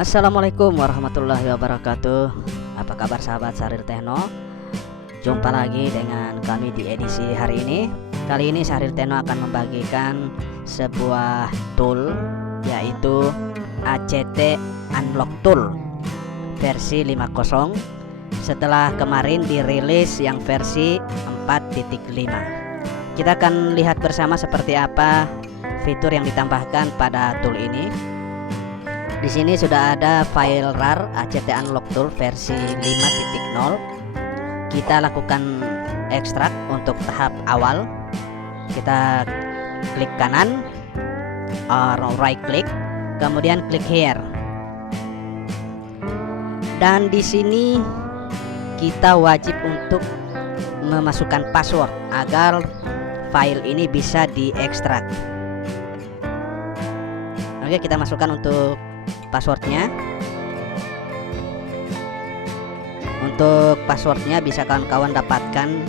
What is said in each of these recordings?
Assalamualaikum warahmatullahi wabarakatuh. Apa kabar sahabat Syahrir Techno? Jumpa lagi dengan kami di edisi hari ini. Kali ini Syahrir Techno akan membagikan sebuah tool, yaitu ACT Unlock Tool versi 5.0 setelah kemarin dirilis yang versi 4.5. Kita akan lihat bersama seperti apa fitur yang ditambahkan pada tool ini. Di sini sudah ada file RAR ACT Unlock Tool versi 5.0. Kita lakukan ekstrak untuk tahap awal. Kita klik kanan or right click, kemudian klik here. Dan di sini kita wajib untuk memasukkan password agar file ini bisa diekstrak. Oke, kita masukkan untuk passwordnya. Untuk passwordnya bisa kawan-kawan dapatkan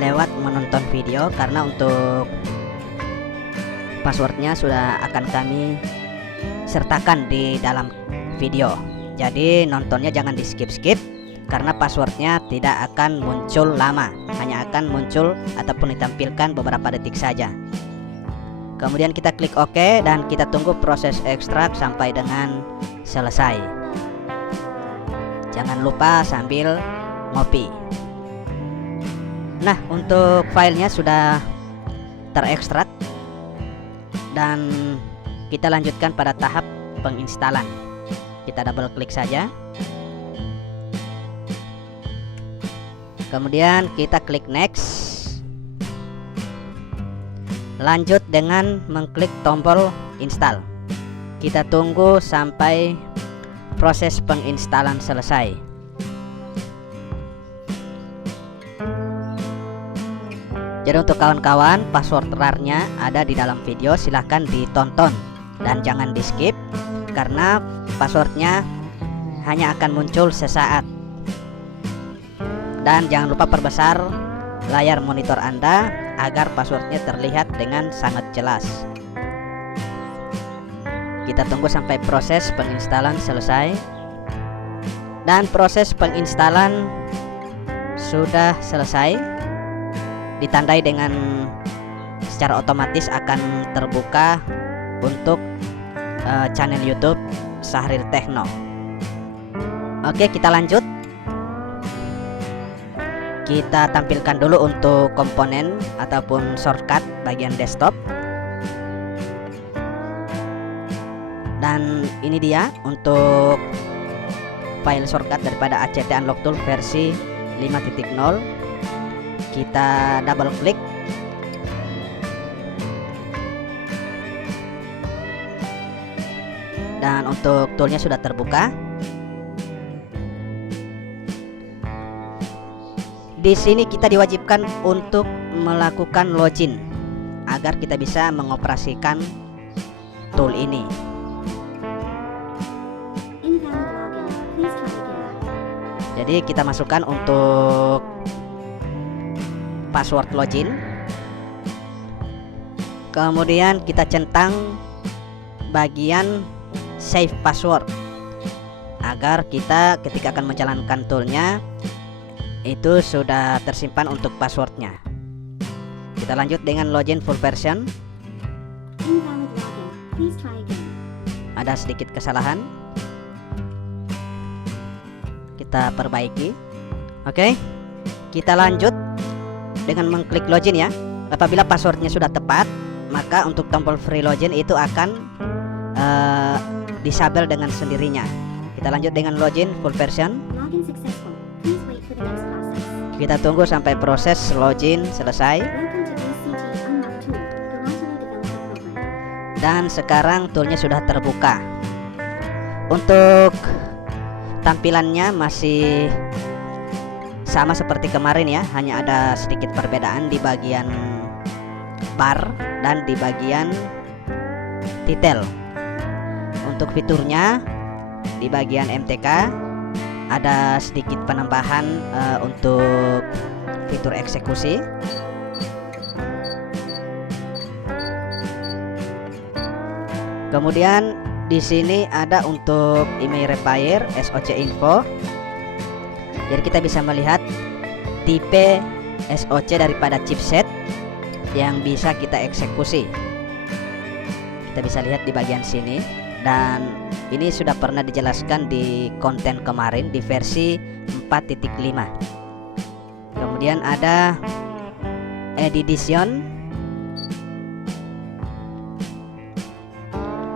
lewat menonton video, karena untuk passwordnya sudah akan kami sertakan di dalam video. Jadi nontonnya jangan di skip-skip, karena passwordnya tidak akan muncul lama, hanya akan muncul ataupun ditampilkan beberapa detik saja. Kemudian kita klik OK dan kita tunggu proses ekstrak sampai dengan selesai. Jangan lupa sambil ngopi. Nah, untuk filenya sudah terekstrak dan kita lanjutkan pada tahap penginstalan. Kita double klik saja. Kemudian kita klik next. Lanjut dengan mengklik tombol install. Kita tunggu sampai proses penginstalan selesai. Jadi untuk kawan-kawan, password RAR-nya ada di dalam video, silahkan ditonton dan jangan di skip, karena passwordnya hanya akan muncul sesaat. Dan jangan lupa perbesar layar monitor Anda agar passwordnya terlihat dengan sangat jelas. Kita tunggu sampai proses penginstalan selesai. Dan proses penginstalan sudah selesai, ditandai dengan secara otomatis akan terbuka untuk channel YouTube Syahrir Techno. Oke, kita lanjut. Kita tampilkan dulu untuk komponen ataupun shortcut bagian desktop. Dan ini dia untuk file shortcut daripada ACT Unlock Tool versi 5.0. Kita double klik. Dan untuk toolnya sudah terbuka. Di sini kita diwajibkan untuk melakukan login agar kita bisa mengoperasikan tool ini. Jadi kita masukkan untuk password login. Kemudian kita centang bagian save password agar kita ketika akan menjalankan toolnya itu sudah tersimpan untuk passwordnya. Kita lanjut dengan login full version. Ada sedikit kesalahan, kita perbaiki. Oke, kita lanjut dengan mengklik login ya. Apabila passwordnya sudah tepat, maka untuk tombol free login itu akan disabel dengan sendirinya. Kita lanjut dengan login full version. Kita tunggu sampai proses login selesai. Dan sekarang toolnya sudah terbuka. Untuk tampilannya masih sama seperti kemarin ya, hanya ada sedikit perbedaan di bagian bar dan di bagian titel. Untuk fiturnya di bagian MTK ada sedikit penambahan untuk fitur eksekusi. Kemudian di sini ada untuk email repair SOC info. Jadi kita bisa melihat tipe SOC daripada chipset yang bisa kita eksekusi. Kita bisa lihat di bagian sini, dan ini sudah pernah dijelaskan di konten kemarin di versi 4.5. Kemudian ada edition.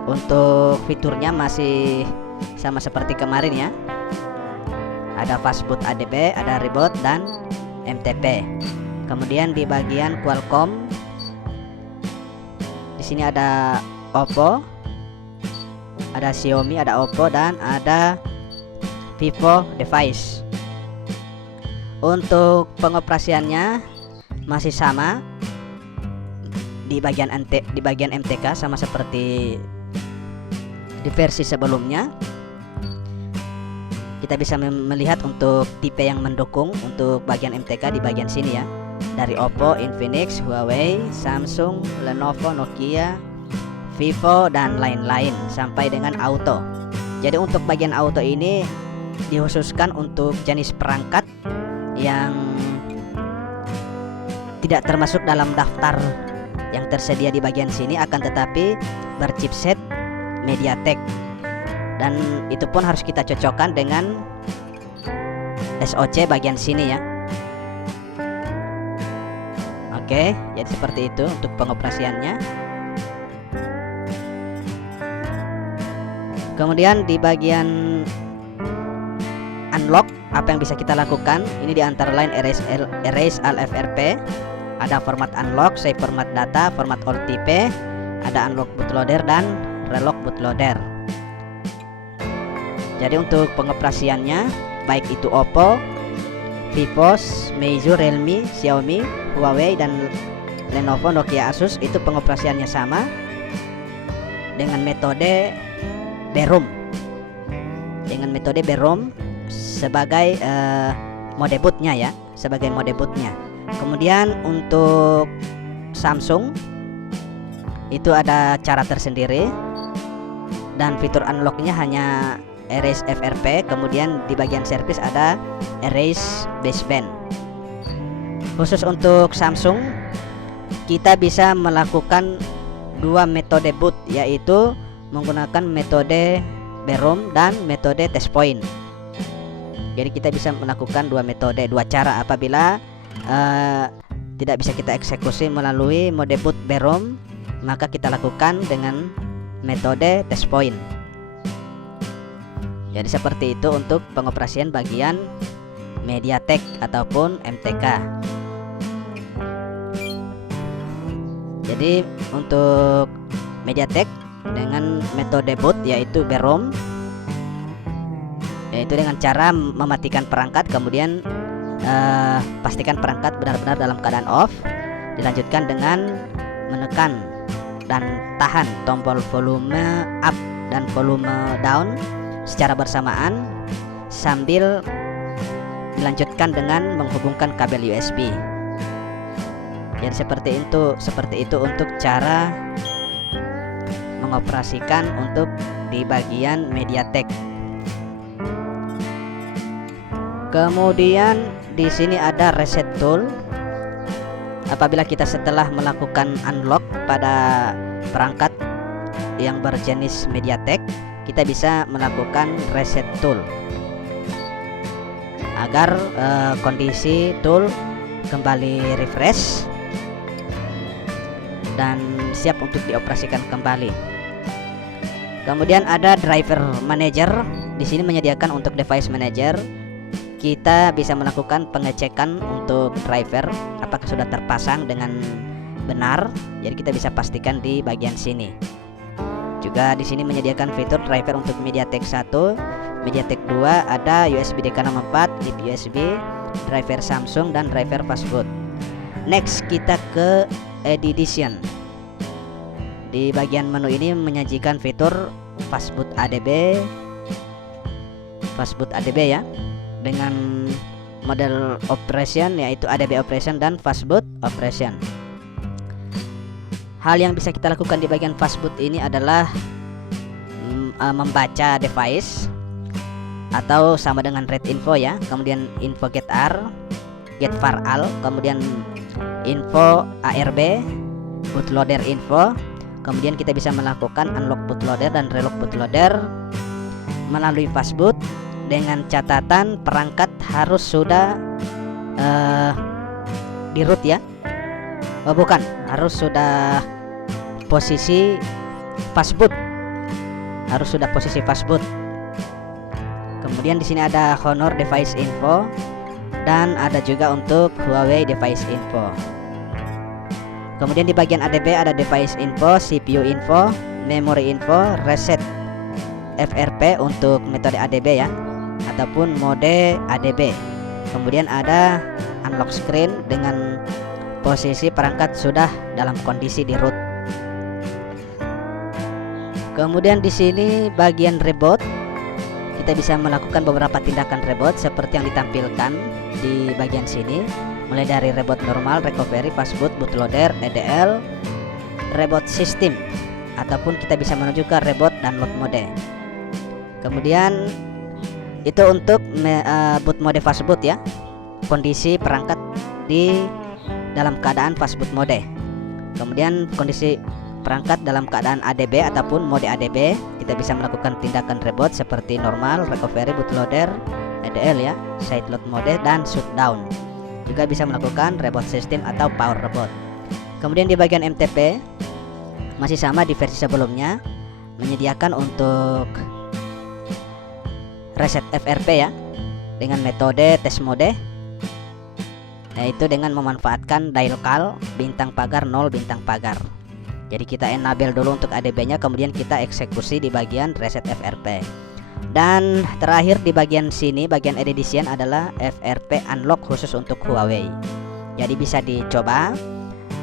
Untuk fiturnya masih sama seperti kemarin ya. Ada fastboot ADB, ada reboot dan MTP. Kemudian di bagian Qualcomm, di sini ada Oppo, ada Xiaomi, ada Oppo, dan ada Vivo device. Untuk pengoperasiannya masih sama di bagian MTK, sama seperti di versi sebelumnya. Kita bisa melihat untuk tipe yang mendukung untuk bagian MTK di bagian sini ya. Dari Oppo, Infinix, Huawei, Samsung, Lenovo, Nokia, Vivo, dan lain-lain sampai dengan auto. Jadi untuk bagian auto ini dikhususkan untuk jenis perangkat yang tidak termasuk dalam daftar yang tersedia di bagian sini, akan tetapi berchipset MediaTek, dan itu pun harus kita cocokkan dengan SOC bagian sini ya. Oke, jadi seperti itu untuk pengoperasiannya. Kemudian di bagian unlock, apa yang bisa kita lakukan? Ini di antara lain erase all FRP, ada format unlock, save format data, format OTP, ada unlock bootloader dan relock bootloader. Jadi untuk pengoperasiannya baik itu Oppo, Vivo, Meizu, Realme, Xiaomi, Huawei, dan Lenovo, Nokia, Asus, itu pengoperasiannya sama dengan metode BROM. Dengan metode BROM sebagai mode bootnya ya, sebagai mode bootnya. Kemudian untuk Samsung itu ada cara tersendiri, dan fitur unlocknya hanya erase FRP. Kemudian di bagian service ada erase baseband. Khusus untuk Samsung, kita bisa melakukan dua metode boot, yaitu menggunakan metode BROM dan metode test point. Jadi kita bisa melakukan dua metode, dua cara apabila tidak bisa kita eksekusi melalui mode boot BROM, maka kita lakukan dengan metode test point. Jadi seperti itu untuk pengoperasian bagian MediaTek ataupun MTK. Jadi untuk MediaTek dengan metode boot yaitu BROM, yaitu dengan cara mematikan perangkat, kemudian pastikan perangkat benar-benar dalam keadaan off. Dilanjutkan dengan menekan dan tahan tombol volume up dan volume down secara bersamaan, sambil dilanjutkan dengan menghubungkan kabel USB. Jadi seperti itu untuk cara mengoperasikan untuk di bagian MediaTek. Kemudian di sini ada reset tool. Apabila kita setelah melakukan unlock pada perangkat yang berjenis MediaTek, kita bisa melakukan reset tool agar kondisi tool kembali refresh dan siap untuk dioperasikan kembali. Kemudian ada driver manager. Di sini menyediakan untuk device manager. Kita bisa melakukan pengecekan untuk driver apakah sudah terpasang dengan benar. Jadi kita bisa pastikan di bagian sini. Juga di sini menyediakan fitur driver untuk MediaTek 1, MediaTek 2, ada USB DK64, Deep USB, driver Samsung, dan driver fastboot. Next kita ke edition. Di bagian menu ini menyajikan fitur fastboot ADB ya, dengan model operation yaitu ADB operation dan fastboot operation. Hal yang bisa kita lakukan di bagian fastboot ini adalah membaca device atau sama dengan read info ya, kemudian info get r, get var al, kemudian info arb, bootloader info. Kemudian kita bisa melakukan unlock bootloader dan relock bootloader melalui fastboot dengan catatan perangkat harus sudah di root ya. Oh bukan, harus sudah posisi fastboot. Harus sudah posisi fastboot. Kemudian di sini ada Honor device info dan ada juga untuk Huawei device info. Kemudian di bagian ADB ada device info, CPU info, memory info, reset FRP untuk metode ADB ya, ataupun mode ADB. Kemudian ada unlock screen dengan posisi perangkat sudah dalam kondisi di root. Kemudian di sini bagian reboot, kita bisa melakukan beberapa tindakan reboot seperti yang ditampilkan di bagian sini, mulai dari reboot normal, recovery, fastboot, bootloader, EDL, reboot system, ataupun kita bisa menuju ke reboot download mode. Kemudian itu untuk boot mode fastboot ya, kondisi perangkat di dalam keadaan fastboot mode. Kemudian kondisi perangkat dalam keadaan ADB ataupun mode ADB, kita bisa melakukan tindakan reboot seperti normal, recovery, bootloader, EDL ya, side load mode, dan shutdown. Juga bisa melakukan reboot system atau power reboot. Kemudian di bagian MTP masih sama di versi sebelumnya, menyediakan untuk reset FRP ya dengan metode test mode, yaitu dengan memanfaatkan dial call bintang pagar 0 bintang pagar. Jadi kita enable dulu untuk ADB nya, kemudian kita eksekusi di bagian reset FRP. Dan terakhir di bagian sini, bagian edition adalah FRP unlock khusus untuk Huawei. Jadi bisa dicoba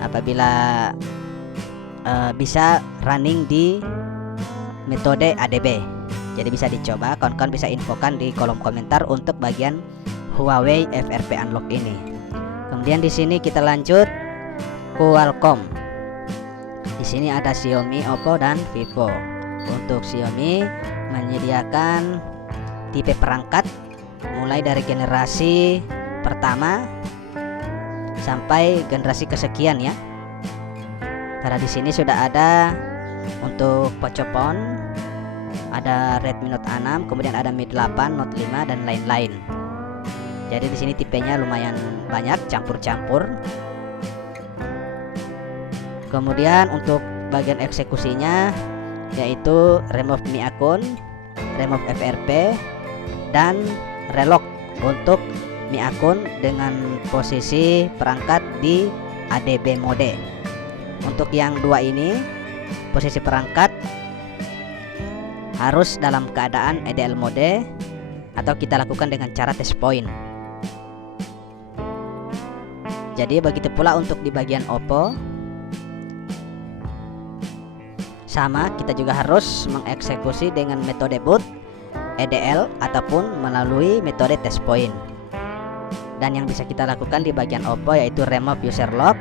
apabila bisa running di metode ADB. Jadi bisa dicoba, kawan-kawan bisa infokan di kolom komentar untuk bagian Huawei FRP unlock ini. Kemudian di sini kita lanjut Qualcomm. Di sini ada Xiaomi, Oppo, dan Vivo. Untuk Xiaomi menyediakan tipe perangkat mulai dari generasi pertama sampai generasi kesekian ya. Karena di sini sudah ada untuk Pocophone, ada Redmi Note A6, kemudian ada Mi 8, Note 5, dan lain-lain. Jadi di sini tipenya lumayan banyak, campur-campur. Kemudian untuk bagian eksekusinya yaitu remove Mi akun, remove FRP, dan relock untuk Mi akun dengan posisi perangkat di ADB mode. Untuk yang dua ini, posisi perangkat harus dalam keadaan EDL mode atau kita lakukan dengan cara test point. Jadi begitu pula untuk di bagian Oppo, sama, kita juga harus mengeksekusi dengan metode boot, EDL, ataupun melalui metode test point. Dan yang bisa kita lakukan di bagian Oppo yaitu remove user lock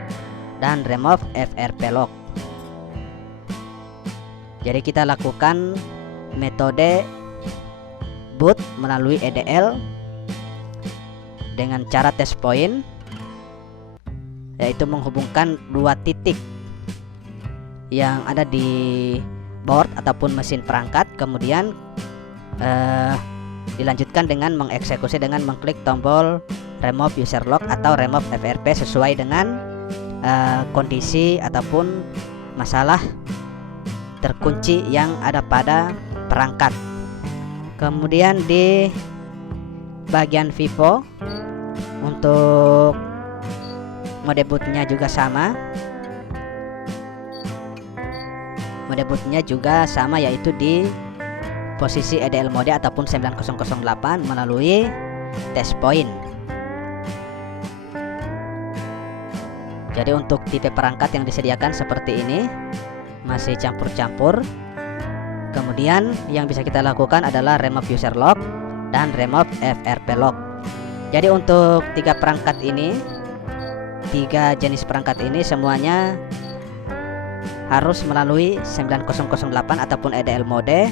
dan remove FRP lock. Jadi kita lakukan metode boot melalui EDL dengan cara test point, yaitu menghubungkan dua titik yang ada di board ataupun mesin perangkat, kemudian dilanjutkan dengan mengeksekusi dengan mengklik tombol remove user lock atau remove FRP sesuai dengan kondisi ataupun masalah terkunci yang ada pada perangkat. Kemudian di bagian Vivo untuk mode bootnya juga sama. Mode bootnya juga sama, yaitu di posisi EDL mode ataupun 9008 melalui test point. Jadi untuk tipe perangkat yang disediakan seperti ini masih campur-campur. Kemudian yang bisa kita lakukan adalah remove user lock dan remove FRP lock. Jadi untuk tiga perangkat ini, tiga jenis perangkat ini semuanya harus melalui 9008 ataupun EDL mode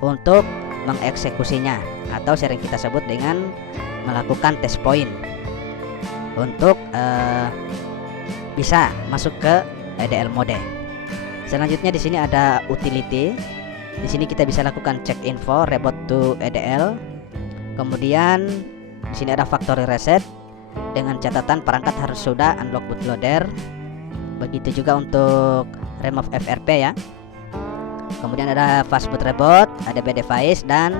untuk mengeksekusinya, atau sering kita sebut dengan melakukan test point untuk bisa masuk ke EDL mode. Selanjutnya di sini ada utility. Di sini kita bisa lakukan check info, reboot to EDL. Kemudian di sini ada factory reset dengan catatan perangkat harus sudah unlock bootloader. Begitu juga untuk remove FRP ya. Kemudian ada fastboot reboot, ada B device, dan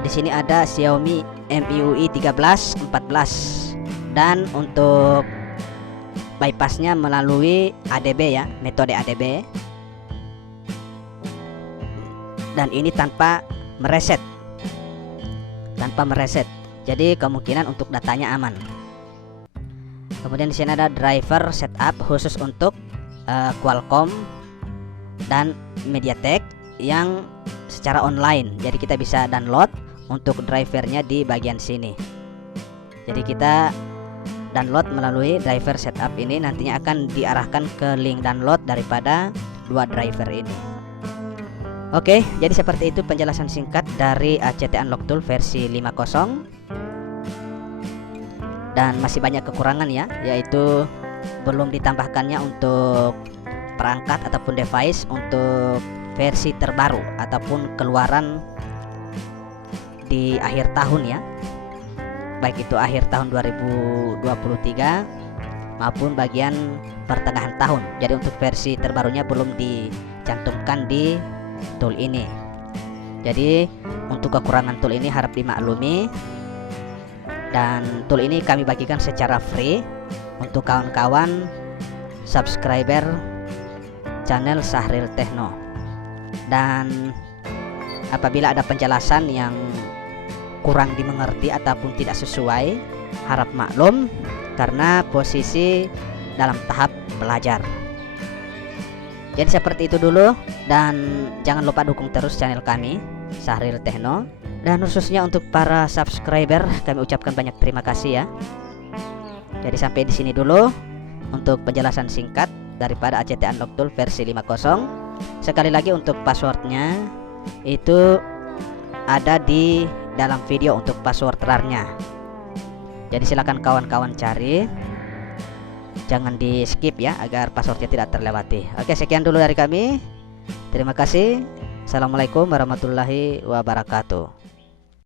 di sini ada Xiaomi MIUI 13 14, dan untuk bypassnya melalui ADB ya, metode ADB, dan ini tanpa mereset, jadi kemungkinan untuk datanya aman. Kemudian di sini ada driver setup khusus untuk Qualcomm dan MediaTek yang secara online, jadi kita bisa download untuk drivernya di bagian sini. Jadi kita download melalui driver setup ini, nantinya akan diarahkan ke link download daripada dua driver ini. Oke, jadi seperti itu penjelasan singkat dari ACT Unlock Tool versi 5.0. Dan masih banyak kekurangan ya, yaitu belum ditambahkannya untuk perangkat ataupun device untuk versi terbaru ataupun keluaran di akhir tahun ya, baik itu akhir tahun 2023 maupun bagian pertengahan tahun. Jadi untuk versi terbarunya belum dicantumkan di tool ini. Jadi untuk kekurangan tool ini harap dimaklumi, dan tool ini kami bagikan secara free untuk kawan-kawan subscriber channel Syahril Techno. Dan apabila ada penjelasan yang kurang dimengerti ataupun tidak sesuai, harap maklum karena posisi dalam tahap belajar. Jadi seperti itu dulu, dan jangan lupa dukung terus channel kami Syahril Techno, dan khususnya untuk para subscriber kami ucapkan banyak terima kasih ya. Jadi sampai di sini dulu untuk penjelasan singkat daripada ACT Unlock Tool versi 5.0. Sekali lagi untuk passwordnya itu ada di dalam video untuk password RAR-nya. Jadi silakan kawan-kawan cari, jangan di skip ya agar passwordnya tidak terlewati. Oke, sekian dulu dari kami. Terima kasih. Assalamualaikum warahmatullahi wabarakatuh.